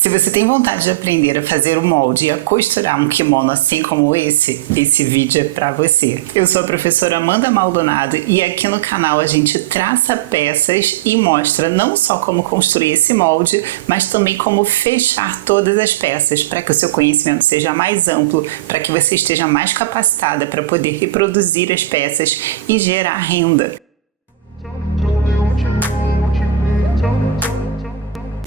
Se você tem vontade de aprender a fazer o molde e a costurar um kimono assim como esse vídeo é para você. Eu sou a professora Amanda Maldonado e aqui no canal a gente traça peças e mostra não só como construir esse molde, mas também como fechar todas as peças para que o seu conhecimento seja mais amplo, para que você esteja mais capacitada para poder reproduzir as peças e gerar renda.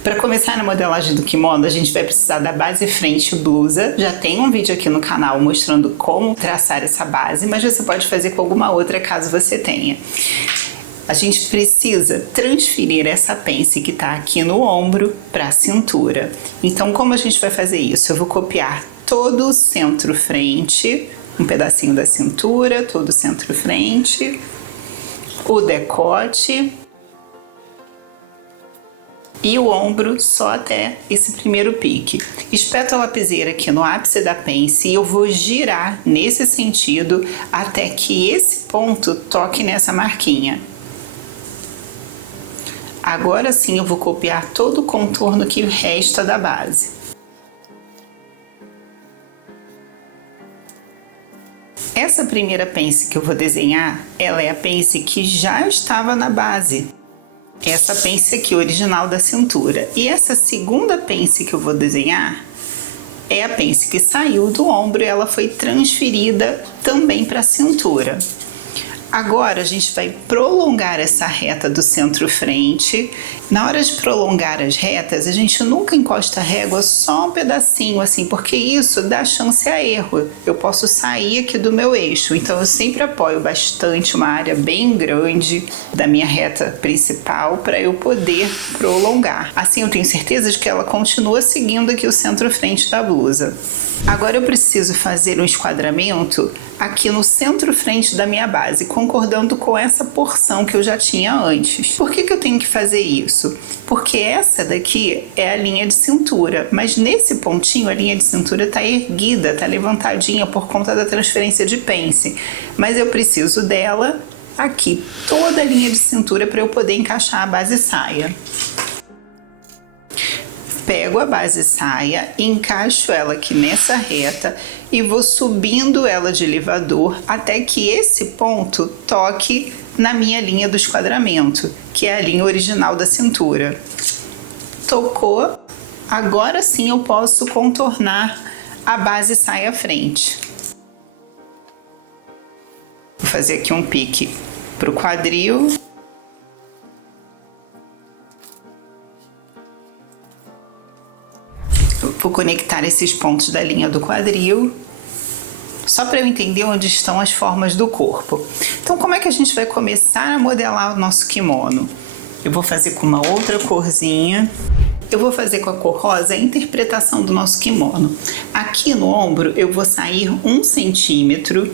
Para começar na modelagem do kimono, a gente vai precisar da base frente blusa. Já tem um vídeo aqui no canal mostrando como traçar essa base, mas você pode fazer com alguma outra caso você tenha. A gente precisa transferir essa pence que está aqui no ombro para a cintura. Então, como a gente vai fazer isso? Eu vou copiar todo o centro-frente, um pedacinho da cintura, todo o centro-frente, o decote e o ombro só até esse primeiro pique. Espeto a lapiseira aqui no ápice da pence e eu vou girar nesse sentido até que esse ponto toque nessa marquinha. Agora sim eu vou copiar todo o contorno que resta da base. Essa primeira pence que eu vou desenhar, ela é a pence que já estava na base. Essa pence aqui, original da cintura. E essa segunda pence que eu vou desenhar é a pence que saiu do ombro e ela foi transferida também para a cintura. Agora a gente vai prolongar essa reta do centro-frente. Na hora de prolongar as retas, a gente nunca encosta a régua só um pedacinho assim, porque isso dá chance a erro. Eu posso sair aqui do meu eixo, então eu sempre apoio bastante uma área bem grande da minha reta principal para eu poder prolongar. Assim eu tenho certeza de que ela continua seguindo aqui o centro-frente da blusa. Agora eu preciso fazer um esquadramento aqui no centro-frente da minha base, concordando com essa porção que eu já tinha antes. Por que eu tenho que fazer isso? Porque essa daqui é a linha de cintura, mas nesse pontinho a linha de cintura está erguida, está levantadinha por conta da transferência de pence. Mas eu preciso dela aqui, toda a linha de cintura para eu poder encaixar a base saia. Pego a base saia, encaixo ela aqui nessa reta e vou subindo ela de elevador até que esse ponto toque na minha linha do esquadramento, que é a linha original da cintura. Tocou, agora sim eu posso contornar a base saia à frente. Vou fazer aqui um pique para o quadril. Vou conectar esses pontos da linha do quadril, só para eu entender onde estão as formas do corpo. Então, como é que a gente vai começar a modelar o nosso kimono? Eu vou fazer com uma outra corzinha. Eu vou fazer com a cor rosa a interpretação do nosso kimono. Aqui no ombro, eu vou sair 1 centímetro,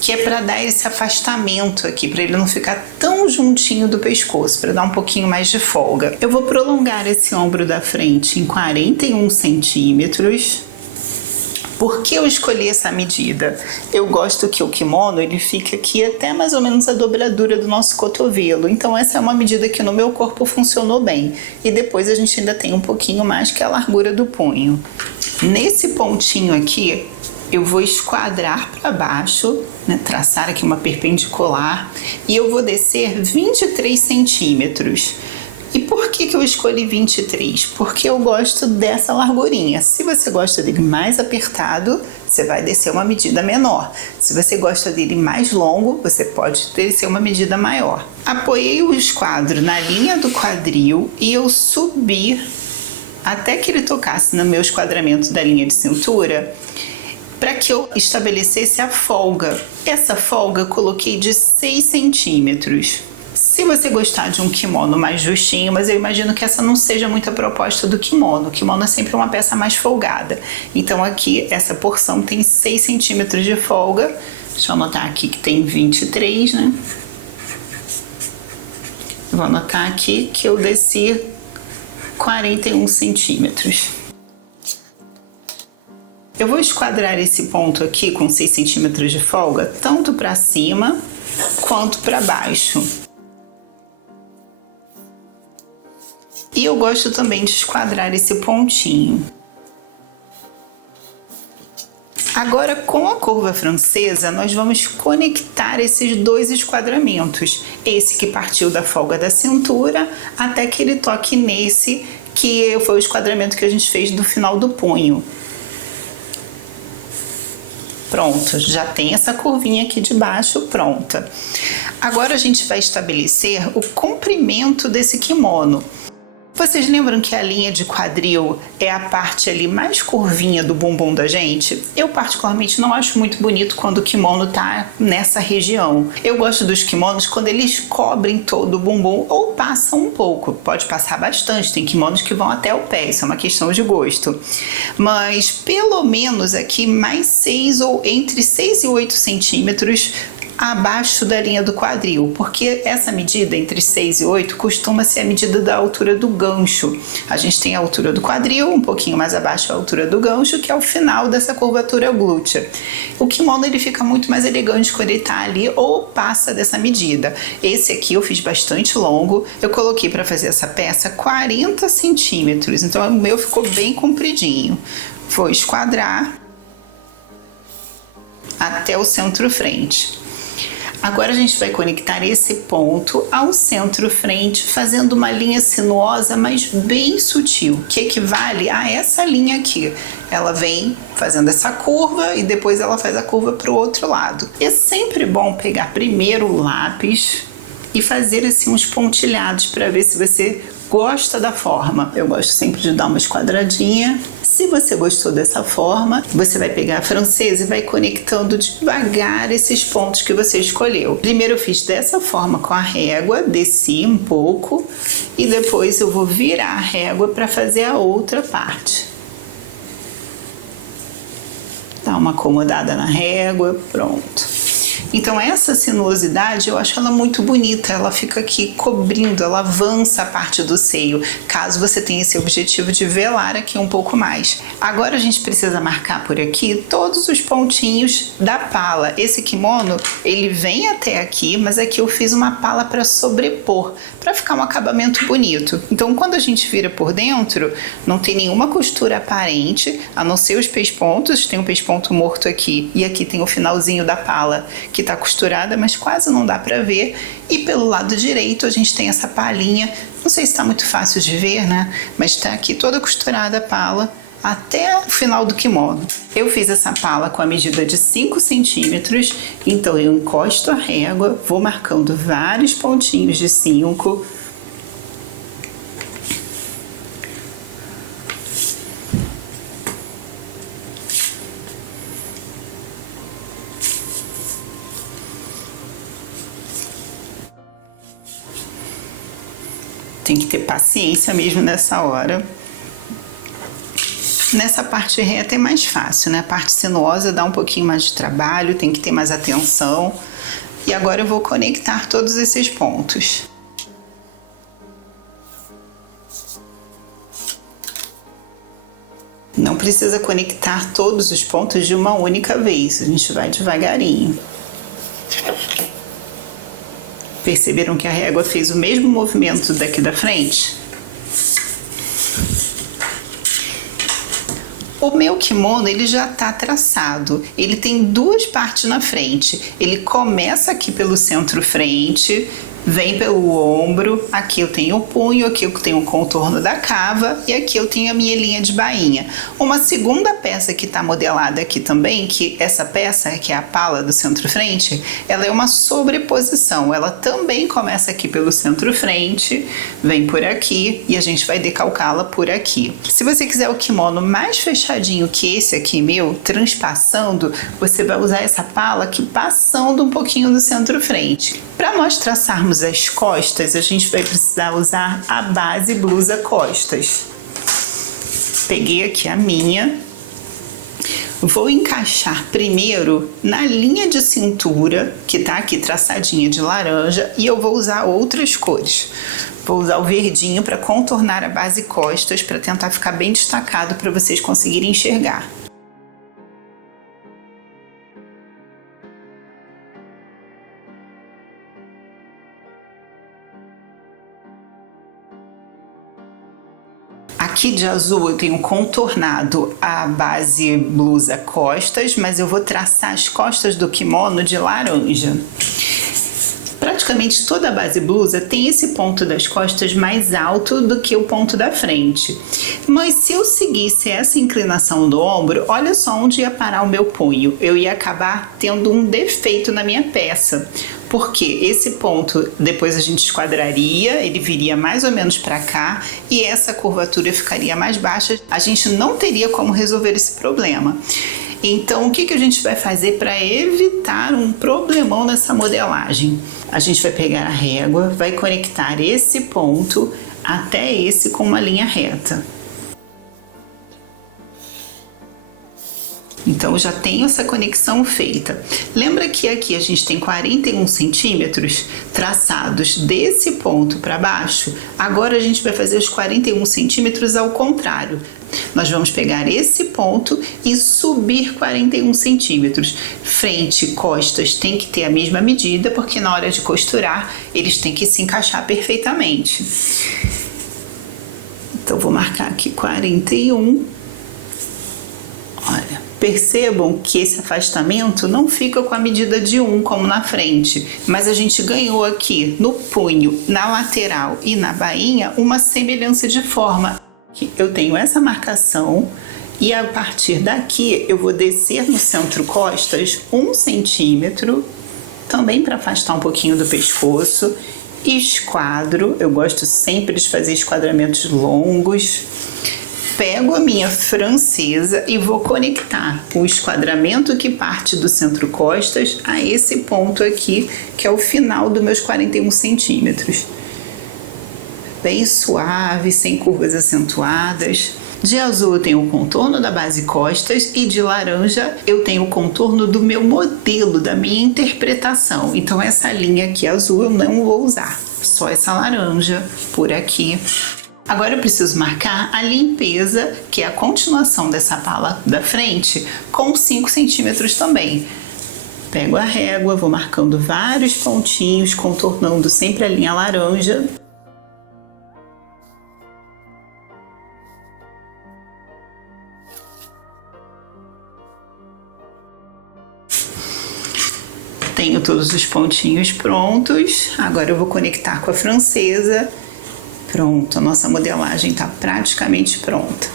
que é para dar esse afastamento aqui, para ele não ficar tão juntinho do pescoço, para dar um pouquinho mais de folga. Eu vou prolongar esse ombro da frente em 41 centímetros. Por que eu escolhi essa medida? Eu gosto que o kimono ele fique aqui até mais ou menos a dobradura do nosso cotovelo. Então essa é uma medida que no meu corpo funcionou bem. E depois a gente ainda tem um pouquinho mais que a largura do punho. Nesse pontinho aqui, eu vou esquadrar para baixo, né, traçar aqui uma perpendicular e eu vou descer 23 centímetros. E por que eu escolhi 23? Porque eu gosto dessa largurinha. Se você gosta dele mais apertado, você vai descer uma medida menor. Se você gosta dele mais longo, você pode descer uma medida maior. Apoiei o esquadro na linha do quadril e eu subi até que ele tocasse no meu esquadramento da linha de cintura, para que eu estabelecesse a folga. Essa folga eu coloquei de 6 centímetros. Se você gostar de um kimono mais justinho, mas eu imagino que essa não seja muito a proposta do kimono. O kimono é sempre uma peça mais folgada. Então aqui, essa porção tem 6 centímetros de folga. Deixa eu anotar aqui que tem 23, né? Vou anotar aqui que eu desci 41 centímetros. Eu vou esquadrar esse ponto aqui com 6 centímetros de folga, tanto para cima quanto para baixo. E eu gosto também de esquadrar esse pontinho. Agora, com a curva francesa, nós vamos conectar esses dois esquadramentos. Esse que partiu da folga da cintura até que ele toque nesse, que foi o esquadramento que a gente fez do final do punho. Pronto, já tem essa curvinha aqui de baixo pronta. Agora a gente vai estabelecer o comprimento desse kimono. Vocês lembram que a linha de quadril é a parte ali mais curvinha do bumbum da gente? Eu particularmente não acho muito bonito quando o kimono tá nessa região. Eu gosto dos kimonos quando eles cobrem todo o bumbum ou passam um pouco. Pode passar bastante, tem kimonos que vão até o pé, isso é uma questão de gosto. Mas pelo menos aqui mais 6 ou entre 6 e 8 centímetros abaixo da linha do quadril, porque essa medida entre 6 e 8 costuma ser a medida da altura do gancho. A gente tem a altura do quadril, um pouquinho mais abaixo a altura do gancho, que é o final dessa curvatura glútea. O kimono ele fica muito mais elegante quando ele tá ali ou passa dessa medida. Esse aqui eu fiz bastante longo, eu coloquei para fazer essa peça 40 centímetros, então o meu ficou bem compridinho. Vou esquadrar até o centro-frente. Agora a gente vai conectar esse ponto ao centro-frente, fazendo uma linha sinuosa, mas bem sutil, que equivale a essa linha aqui. Ela vem fazendo essa curva e depois ela faz a curva para o outro lado. É sempre bom pegar primeiro o lápis e fazer assim uns pontilhados para ver se você gosta da forma. Eu gosto sempre de dar uma esquadradinha. Se você gostou dessa forma, você vai pegar a francesa e vai conectando devagar esses pontos que você escolheu. Primeiro eu fiz dessa forma com a régua, desci um pouco e depois eu vou virar a régua para fazer a outra parte. Dá uma acomodada na régua, pronto. Então essa sinuosidade eu acho ela muito bonita, ela fica aqui cobrindo, ela avança a parte do seio, caso você tenha esse objetivo de velar aqui um pouco mais. Agora a gente precisa marcar por aqui todos os pontinhos da pala. Esse kimono, ele vem até aqui, mas aqui eu fiz uma pala para sobrepor, para ficar um acabamento bonito. Então quando a gente vira por dentro, não tem nenhuma costura aparente, a não ser os pespontos, tem um pesponto morto aqui e aqui tem o finalzinho da pala, que tá costurada, mas quase não dá para ver. E pelo lado direito a gente tem essa palinha, não sei se tá muito fácil de ver, né? Mas tá aqui toda costurada a pala até o final do kimono. Eu fiz essa pala com a medida de 5 centímetros, então eu encosto a régua, vou marcando vários pontinhos de 5. Tem que ter paciência mesmo nessa hora. Nessa parte reta é mais fácil, né? A parte sinuosa dá um pouquinho mais de trabalho, tem que ter mais atenção. E agora eu vou conectar todos esses pontos. Não precisa conectar todos os pontos de uma única vez, a gente vai devagarinho. Perceberam que a régua fez o mesmo movimento daqui da frente? O meu kimono ele já está traçado, ele tem duas partes na frente. Ele começa aqui pelo centro-frente, vem pelo ombro, aqui eu tenho o punho, aqui eu tenho o contorno da cava e aqui eu tenho a minha linha de bainha. Uma segunda peça que está modelada aqui também, que essa peça, que é a pala do centro-frente, ela é uma sobreposição, ela também começa aqui pelo centro-frente, vem por aqui e a gente vai decalcá-la por aqui. Se você quiser o kimono mais fechadinho que esse aqui meu, transpassando, você vai usar essa pala aqui passando um pouquinho do centro-frente. Para nós traçarmos as costas, a gente vai precisar usar a base blusa costas. Peguei aqui a minha. Vou encaixar primeiro na linha de cintura, que tá aqui traçadinha de laranja, e eu vou usar outras cores. Vou usar o verdinho para contornar a base costas, para tentar ficar bem destacado para vocês conseguirem enxergar. Aqui de azul eu tenho contornado a base blusa costas, mas eu vou traçar as costas do kimono de laranja. Praticamente toda a base blusa tem esse ponto das costas mais alto do que o ponto da frente. Mas se eu seguisse essa inclinação do ombro, olha só onde ia parar o meu punho. Eu ia acabar tendo um defeito na minha peça. Porque esse ponto depois a gente esquadraria, ele viria mais ou menos para cá e essa curvatura ficaria mais baixa. A gente não teria como resolver esse problema. Então, o que a gente vai fazer para evitar um problemão nessa modelagem? A gente vai pegar a régua, vai conectar esse ponto até esse com uma linha reta. Então, eu já tenho essa conexão feita. Lembra que aqui a gente tem 41 centímetros traçados desse ponto para baixo? Agora a gente vai fazer os 41 centímetros ao contrário. Nós vamos pegar esse ponto e subir 41 centímetros. Frente e costas tem que ter a mesma medida, porque na hora de costurar eles têm que se encaixar perfeitamente. Então, vou marcar aqui 41. Olha, percebam que esse afastamento não fica com a medida de 1 como na frente, mas a gente ganhou aqui no punho, na lateral e na bainha uma semelhança de forma. Eu tenho essa marcação e a partir daqui eu vou descer no centro costas 1 centímetro, também para afastar um pouquinho do pescoço, esquadro, eu gosto sempre de fazer esquadramentos longos. Pego a minha francesa e vou conectar o esquadramento que parte do centro costas a esse ponto aqui, que é o final dos meus 41 centímetros. Bem suave, sem curvas acentuadas. De azul eu tenho o contorno da base costas e de laranja eu tenho o contorno do meu modelo, da minha interpretação. Então essa linha aqui azul eu não vou usar, só essa laranja por aqui. Agora eu preciso marcar a limpeza, que é a continuação dessa pala da frente, com 5 centímetros também. Pego a régua, vou marcando vários pontinhos, contornando sempre a linha laranja. Tenho todos os pontinhos prontos, agora eu vou conectar com a francesa. Pronto, a nossa modelagem está praticamente pronta.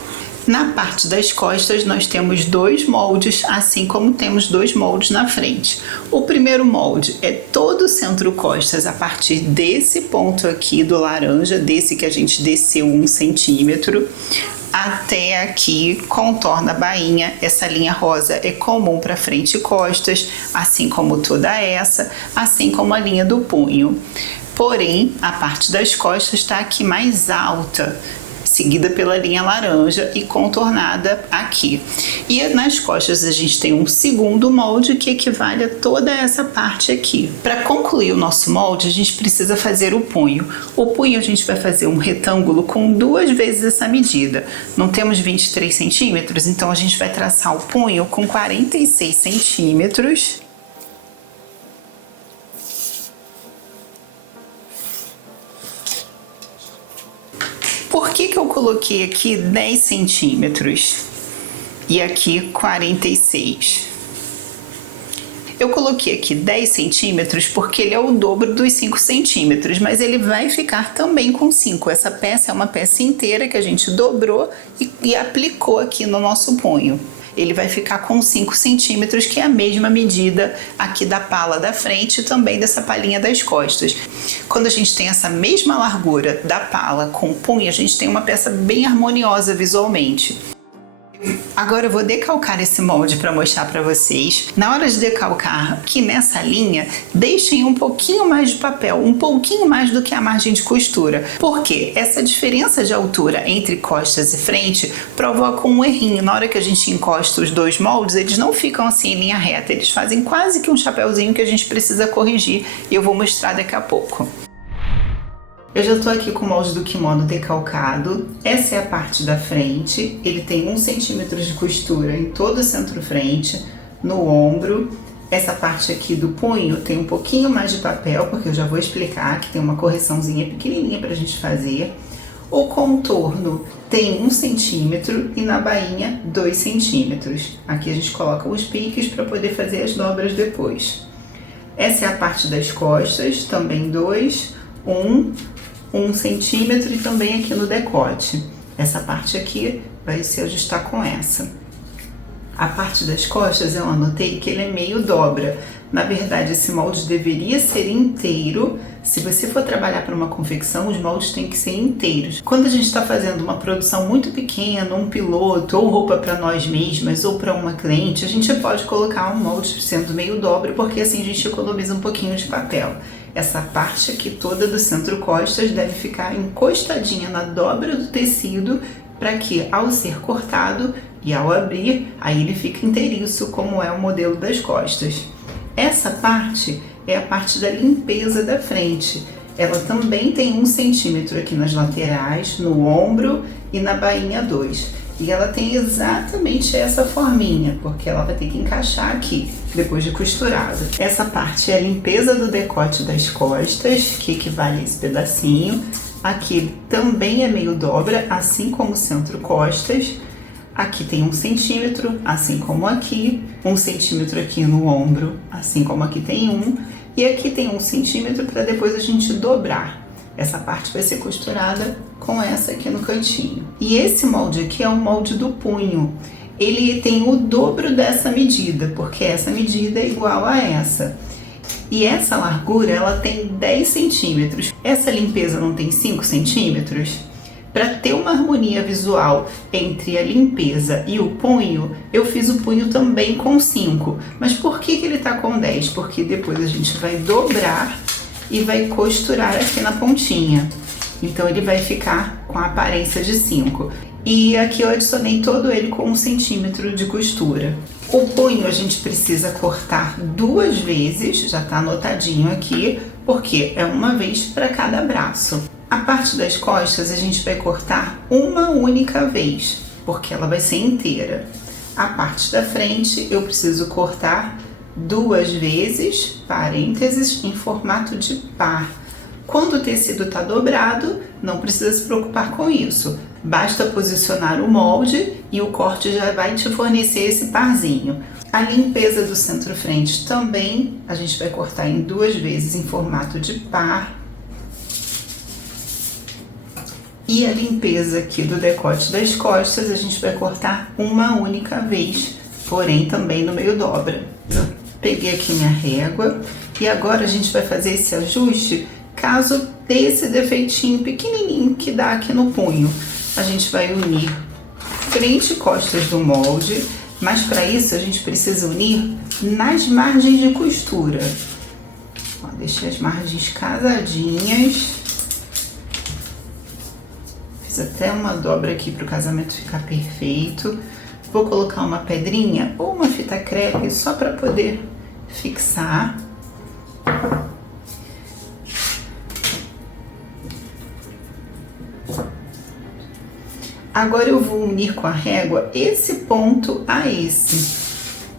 Na parte das costas nós temos 2 moldes, assim como temos 2 moldes na frente. O primeiro molde é todo o centro costas a partir desse ponto aqui do laranja, desse que a gente desceu 1 centímetro, até aqui contorna a bainha. Essa linha rosa é comum para frente e costas, assim como toda essa, assim como a linha do punho. Porém, a parte das costas está aqui mais alta, seguida pela linha laranja e contornada aqui. E nas costas a gente tem um segundo molde que equivale a toda essa parte aqui. Para concluir o nosso molde, a gente precisa fazer o punho. O punho a gente vai fazer um retângulo com 2 vezes essa medida. Não temos 23 centímetros, então a gente vai traçar o punho com 46 centímetros. Por que eu coloquei aqui 10 centímetros e aqui 46? Eu coloquei aqui 10 centímetros porque ele é o dobro dos 5 centímetros, mas ele vai ficar também com 5. Essa peça é uma peça inteira que a gente dobrou e aplicou aqui no nosso punho. Ele vai ficar com 5 centímetros, que é a mesma medida aqui da pala da frente e também dessa palinha das costas. Quando a gente tem essa mesma largura da pala com o punho, a gente tem uma peça bem harmoniosa visualmente. Agora eu vou decalcar esse molde para mostrar para vocês. Na hora de decalcar aqui nessa linha, deixem um pouquinho mais de papel, um pouquinho mais do que a margem de costura. Porque essa diferença de altura entre costas e frente provoca um errinho. Na hora que a gente encosta os 2 moldes, eles não ficam assim em linha reta, eles fazem quase que um chapéuzinho que a gente precisa corrigir e eu vou mostrar daqui a pouco. Eu já estou aqui com o molde do kimono decalcado. Essa é a parte da frente. Ele tem 1 centímetro de costura em todo o centro-frente, no ombro. Essa parte aqui do punho tem um pouquinho mais de papel, porque eu já vou explicar que tem uma correçãozinha pequenininha para a gente fazer. O contorno tem 1 centímetro e na bainha 2 centímetros. Aqui a gente coloca os piques para poder fazer as dobras depois. Essa é a parte das costas, também 2, 1 centímetro e também aqui no decote. Essa parte aqui vai se ajustar com essa. A parte das costas eu anotei que ele é meio dobra. Na verdade, esse molde deveria ser inteiro. Se você for trabalhar para uma confecção, os moldes têm que ser inteiros. Quando a gente está fazendo uma produção muito pequena, um piloto, ou roupa para nós mesmas, ou para uma cliente, a gente pode colocar um molde sendo meio dobra, porque assim a gente economiza um pouquinho de papel. Essa parte aqui toda do centro-costas deve ficar encostadinha na dobra do tecido, para que ao ser cortado e ao abrir, aí ele fica inteiriço, como é o modelo das costas. Essa parte é a parte da limpeza da frente. Ela também tem 1 centímetro aqui nas laterais, no ombro e na bainha 2. E ela tem exatamente essa forminha, porque ela vai ter que encaixar aqui, depois de costurada. Essa parte é a limpeza do decote das costas, que equivale a esse pedacinho. Aqui também é meio dobra, assim como o centro-costas. Aqui tem 1 centímetro, assim como aqui. 1 centímetro aqui no ombro, assim como aqui tem 1. E aqui tem 1 centímetro para depois a gente dobrar. Essa parte vai ser costurada com essa aqui no cantinho. E esse molde aqui é o molde do punho. Ele tem o dobro dessa medida, porque essa medida é igual a essa. E essa largura, ela tem 10 centímetros. Essa limpeza não tem 5 centímetros? Para ter uma harmonia visual entre a limpeza e o punho, eu fiz o punho também com 5. Mas por que ele está com 10? Porque depois a gente vai dobrar e vai costurar aqui na pontinha. Então ele vai ficar com a aparência de 5. E aqui eu adicionei todo ele com 1 centímetro de costura. O punho a gente precisa cortar 2 vezes, já está anotadinho aqui, porque é uma vez para cada braço. A parte das costas a gente vai cortar uma única vez, porque ela vai ser inteira. A parte da frente eu preciso cortar 2 vezes, parênteses, em formato de par. Quando o tecido está dobrado, não precisa se preocupar com isso. Basta posicionar o molde e o corte já vai te fornecer esse parzinho. A limpeza do centro-frente também a gente vai cortar em 2 vezes em formato de par. E a limpeza aqui do decote das costas a gente vai cortar uma única vez, porém também no meio dobra. Eu peguei aqui minha régua e agora a gente vai fazer esse ajuste caso dê esse defeitinho pequenininho que dá aqui no punho. A gente vai unir frente e costas do molde, mas para isso a gente precisa unir nas margens de costura. Ó, deixei as margens casadinhas. Fiz até uma dobra aqui para o casamento ficar perfeito. Vou colocar uma pedrinha ou uma fita crepe só para poder fixar. Agora eu vou unir com a régua esse ponto a esse.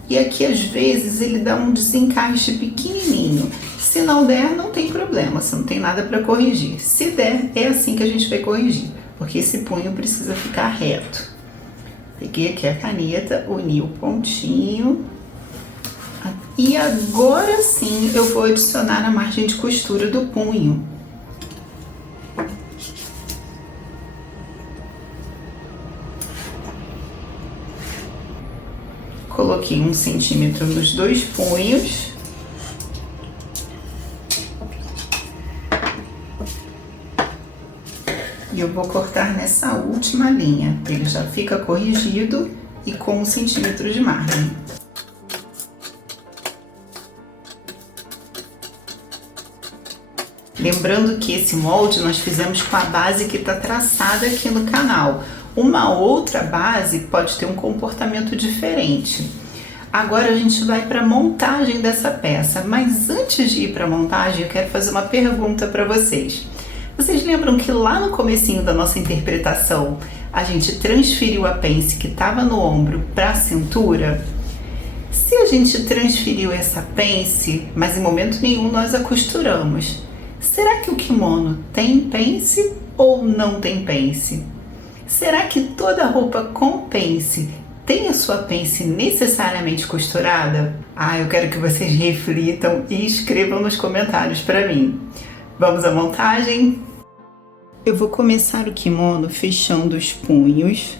E aqui às vezes ele dá um desencaixe pequenininho. Se não der, não tem problema, você não tem nada para corrigir. Se der, é assim que a gente vai corrigir, porque esse punho precisa ficar reto. Peguei aqui a caneta, uni o pontinho. E agora sim eu vou adicionar a margem de costura do punho. Coloquei 1 centímetro nos 2 punhos. E eu vou cortar nessa última linha. Ele já fica corrigido e com 1 centímetro de margem. Lembrando que esse molde nós fizemos com a base que está traçada aqui no canal. Uma outra base pode ter um comportamento diferente. Agora a gente vai para a montagem dessa peça, mas antes de ir para a montagem eu quero fazer uma pergunta para vocês. Vocês lembram que lá no comecinho da nossa interpretação a gente transferiu a pence que estava no ombro para a cintura? Se a gente transferiu essa pence, mas em momento nenhum nós a costuramos, será que o kimono tem pence ou não tem pence? Será que toda roupa com pence tem a sua pence necessariamente costurada? Eu quero que vocês reflitam e escrevam nos comentários para mim. Vamos à montagem? Eu vou começar o kimono fechando os punhos.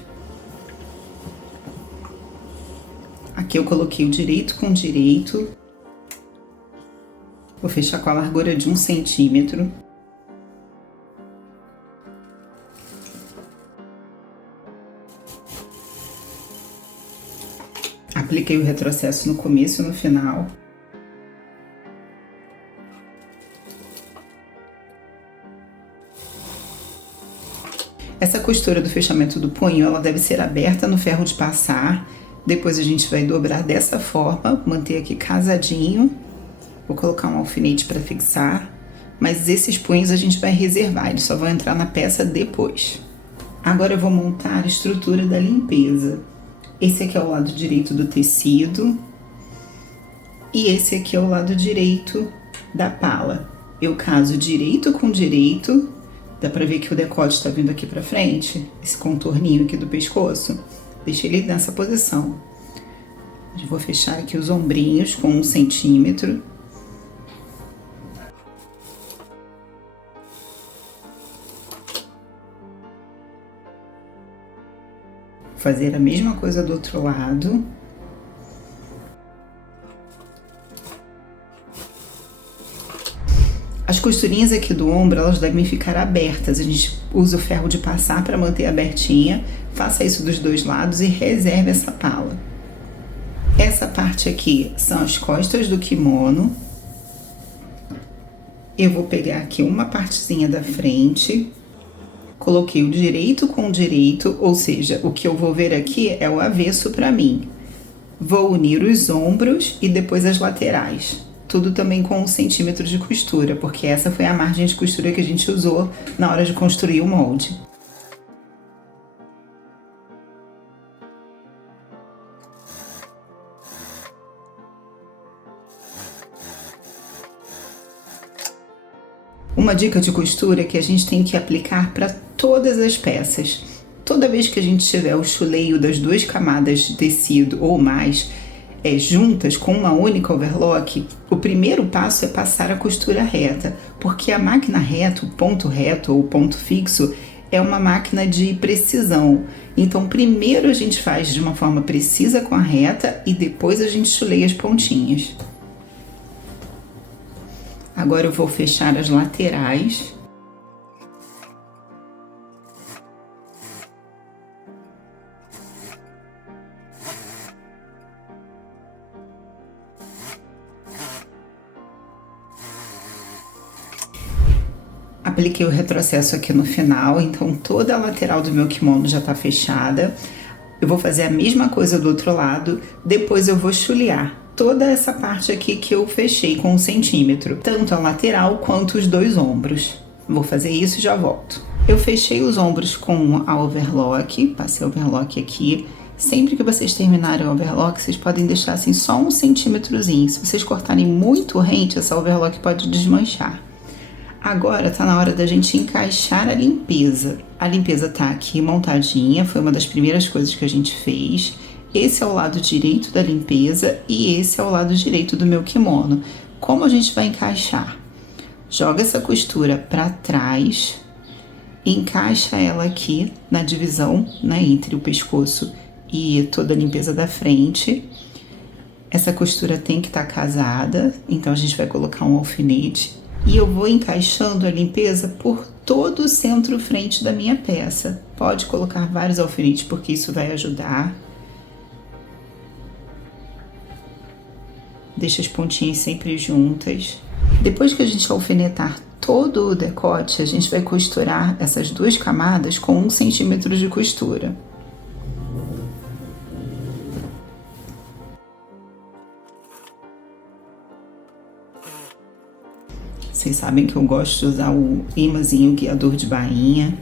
Aqui eu coloquei o direito com direito. Vou fechar com a largura de 1 centímetro. Apliquei o retrocesso no começo e no final. Essa costura do fechamento do punho, ela deve ser aberta no ferro de passar. Depois a gente vai dobrar dessa forma, manter aqui casadinho. Vou colocar um alfinete para fixar, mas esses punhos a gente vai reservar, eles só vão entrar na peça depois. Agora eu vou montar a estrutura da limpeza. Esse aqui é o lado direito do tecido e esse aqui é o lado direito da pala. Eu caso direito com direito. Dá pra ver que o decote tá vindo aqui pra frente, esse contorninho aqui do pescoço. Deixa ele nessa posição. Eu vou fechar aqui os ombrinhos com 1 centímetro. Fazer a mesma coisa do outro lado. As costurinhas aqui do ombro, elas devem ficar abertas. A gente usa o ferro de passar para manter abertinha. Faça isso dos dois lados e reserve essa pala. Essa parte aqui são as costas do kimono. Eu vou pegar aqui uma partezinha da frente. Coloquei o direito com o direito, ou seja, o que eu vou ver aqui é o avesso para mim. Vou unir os ombros e depois as laterais. Tudo também com 1 centímetro de costura, porque essa foi a margem de costura que a gente usou na hora de construir o molde. Uma dica de costura é que a gente tem que aplicar para todas as peças. Toda vez que a gente tiver o chuleio das 2 camadas de tecido ou mais juntas com uma única overlock, o primeiro passo é passar a costura reta, porque a máquina reta, o ponto reto ou ponto fixo, é uma máquina de precisão. Então, primeiro a gente faz de uma forma precisa com a reta e depois a gente chuleia as pontinhas. Agora eu vou fechar as laterais. Apliquei o retrocesso aqui no final, então toda a lateral do meu kimono já tá fechada. Eu vou fazer a mesma coisa do outro lado, depois eu vou chulear toda essa parte aqui que eu fechei com 1 centímetro, tanto a lateral quanto os 2 ombros. Vou fazer isso e já volto. Eu fechei os ombros com a overlock, passei a overlock aqui. Sempre que vocês terminarem o overlock, vocês podem deixar assim só 1 centímetrozinho. Se vocês cortarem muito rente, essa overlock pode desmanchar. Agora tá na hora da gente encaixar a limpeza. A limpeza tá aqui montadinha, foi uma das primeiras coisas que a gente fez. Esse é o lado direito da limpeza e esse é o lado direito do meu kimono. Como a gente vai encaixar? Joga essa costura para trás, encaixa ela aqui na divisão, né, entre o pescoço e toda a limpeza da frente. Essa costura tem que estar casada, então a gente vai colocar um alfinete e eu vou encaixando a limpeza por todo o centro-frente da minha peça. Pode colocar vários alfinetes porque isso vai ajudar. Deixa as pontinhas sempre juntas. Depois que a gente alfinetar todo o decote, a gente vai costurar essas 2 camadas com 1 centímetro de costura. Vocês sabem que eu gosto de usar o imãzinho guiador de bainha.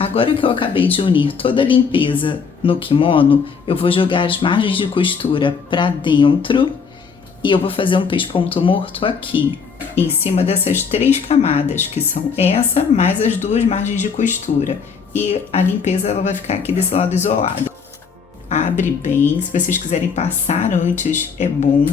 Agora que eu acabei de unir toda a limpeza no kimono, eu vou jogar as margens de costura para dentro e eu vou fazer um pesponto morto aqui, em cima dessas 3 camadas, que são essa mais as 2 margens de costura. E a limpeza ela vai ficar aqui desse lado isolado. Abre bem, se vocês quiserem passar antes, é bom.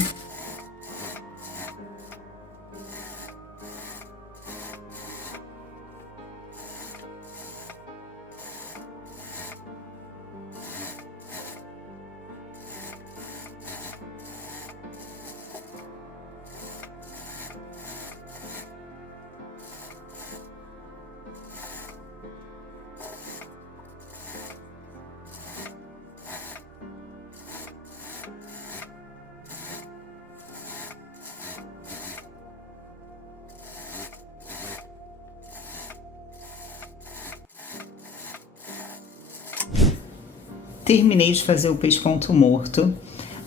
Terminei de fazer o pesponto morto.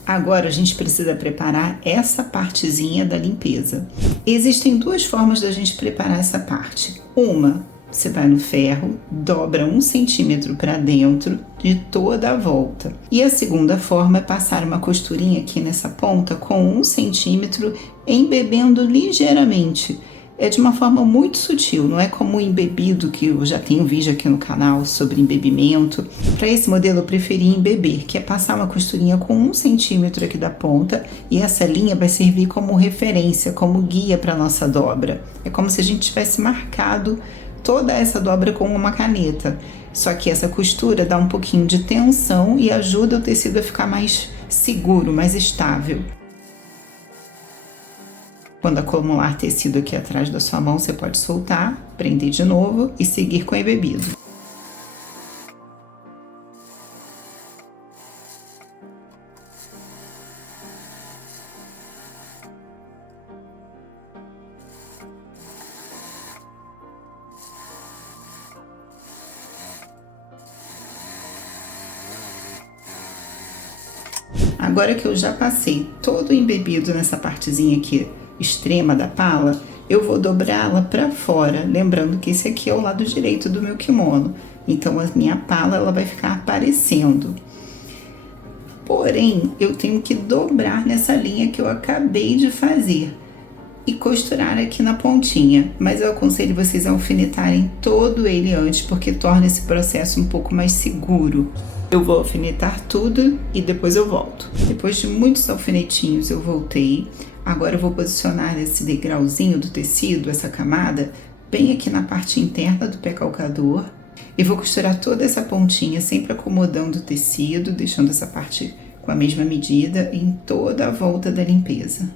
Agora a gente precisa preparar essa partezinha da limpeza. Existem 2 formas da gente preparar essa parte. Uma, você vai no ferro, dobra 1 centímetro para dentro de toda a volta. E a segunda forma é passar uma costurinha aqui nessa ponta com 1 centímetro, embebendo ligeiramente. É de uma forma muito sutil, não é como o embebido, que eu já tenho um vídeo aqui no canal sobre embebimento. Para esse modelo eu preferi embeber, que é passar uma costurinha com 1 centímetro aqui da ponta, e essa linha vai servir como referência, como guia para nossa dobra. É como se a gente tivesse marcado toda essa dobra com uma caneta. Só que essa costura dá um pouquinho de tensão e ajuda o tecido a ficar mais seguro, mais estável. Quando acumular tecido aqui atrás da sua mão, você pode soltar, prender de novo e seguir com o embebido. Agora que eu já passei todo o embebido nessa partezinha aqui extrema da pala, eu vou dobrá-la para fora, lembrando que esse aqui é o lado direito do meu kimono, então a minha pala ela vai ficar aparecendo. Porém, eu tenho que dobrar nessa linha que eu acabei de fazer e costurar aqui na pontinha, mas eu aconselho vocês a alfinetarem todo ele antes, porque torna esse processo um pouco mais seguro. Eu vou alfinetar tudo e depois eu volto. Depois de muitos alfinetinhos eu voltei. Agora eu vou posicionar esse degrauzinho do tecido, essa camada, bem aqui na parte interna do pé calcador. E vou costurar toda essa pontinha, sempre acomodando o tecido, deixando essa parte com a mesma medida em toda a volta da limpeza.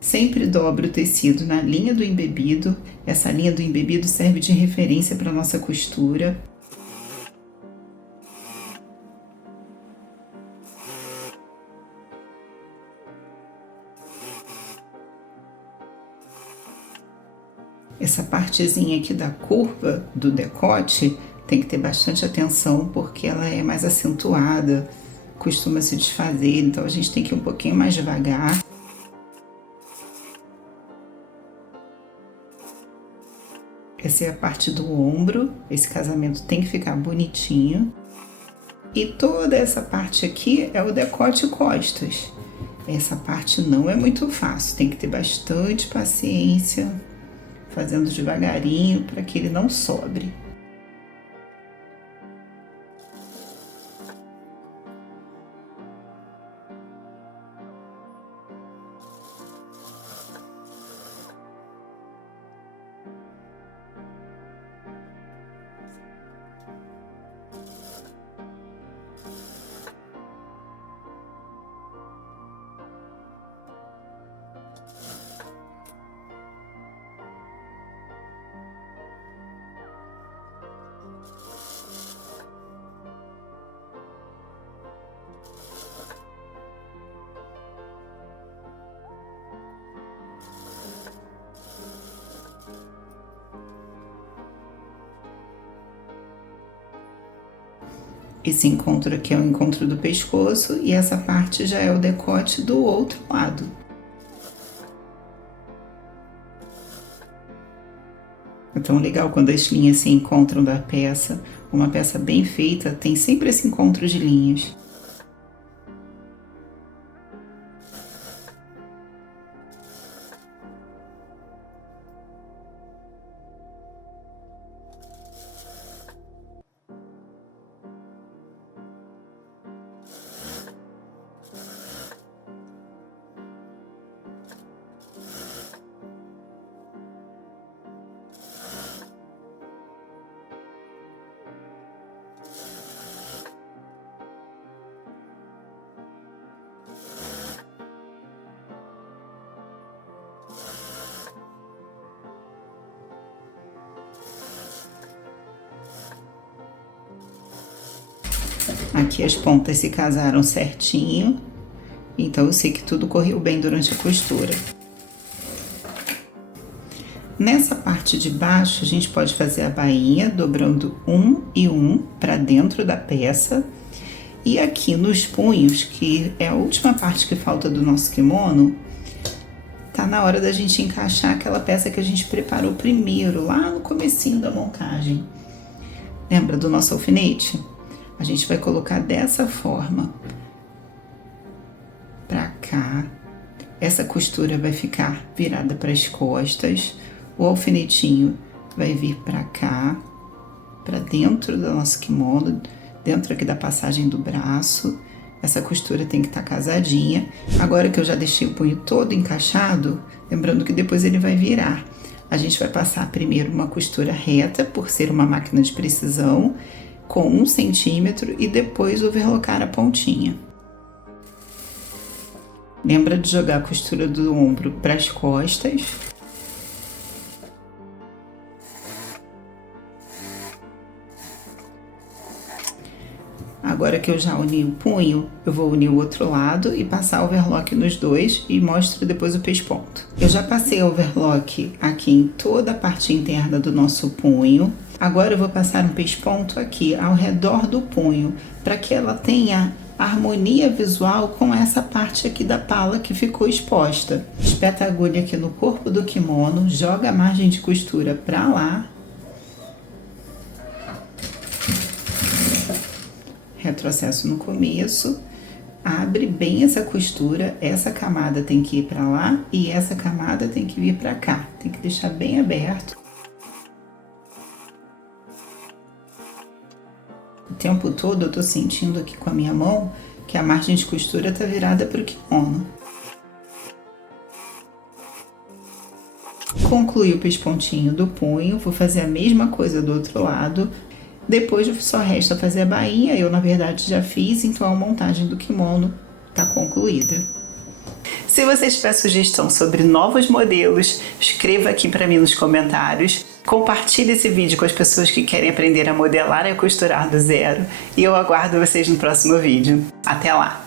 Sempre dobro o tecido na linha do embebido. Essa linha do embebido serve de referência para nossa costura. Essa partezinha aqui da curva do decote tem que ter bastante atenção, porque ela é mais acentuada, costuma se desfazer, então a gente tem que ir um pouquinho mais devagar. Essa é a parte do ombro, esse casamento tem que ficar bonitinho. E toda essa parte aqui é o decote costas. Essa parte não é muito fácil, tem que ter bastante paciência, fazendo devagarinho para que ele não sobre. Esse encontro aqui é o encontro do pescoço e essa parte já é o decote do outro lado. Eu tão legal quando as linhas se encontram da peça. Uma peça bem feita tem sempre esse encontro de linhas. Aqui as pontas se casaram certinho, então eu sei que tudo correu bem durante a costura. Nessa parte de baixo, a gente pode fazer a bainha dobrando 1 e 1 para dentro da peça. E aqui nos punhos, que é a última parte que falta do nosso kimono, tá na hora da gente encaixar aquela peça que a gente preparou primeiro, lá no comecinho da montagem. Lembra do nosso alfinete? A gente vai colocar dessa forma pra cá. Essa costura vai ficar virada para as costas. O alfinetinho vai vir pra cá, pra dentro do nosso kimono, dentro aqui da passagem do braço. Essa costura tem que estar casadinha. Agora que eu já deixei o punho todo encaixado, lembrando que depois ele vai virar. A gente vai passar primeiro uma costura reta, por ser uma máquina de precisão, com 1 centímetro e depois overlocar a pontinha. Lembra de jogar a costura do ombro para as costas. Agora que eu já uni o punho, eu vou unir o outro lado e passar overlock nos dois e mostro depois o pesponto. Eu já passei overlock aqui em toda a parte interna do nosso punho. Agora eu vou passar um pesponto aqui ao redor do punho, para que ela tenha harmonia visual com essa parte aqui da pala que ficou exposta. Espeta a agulha aqui no corpo do kimono, joga a margem de costura para lá. Retrocesso no começo, abre bem essa costura, essa camada tem que ir para lá e essa camada tem que vir para cá, tem que deixar bem aberto. O tempo todo eu tô sentindo aqui com a minha mão que a margem de costura tá virada para o kimono. Concluí o pespontinho do punho, vou fazer a mesma coisa do outro lado. Depois só resta fazer a bainha, eu na verdade já fiz, então a montagem do kimono tá concluída. Se você tiver sugestão sobre novos modelos, escreva aqui para mim nos comentários. Compartilhe esse vídeo com as pessoas que querem aprender a modelar e a costurar do zero. E eu aguardo vocês no próximo vídeo. Até lá!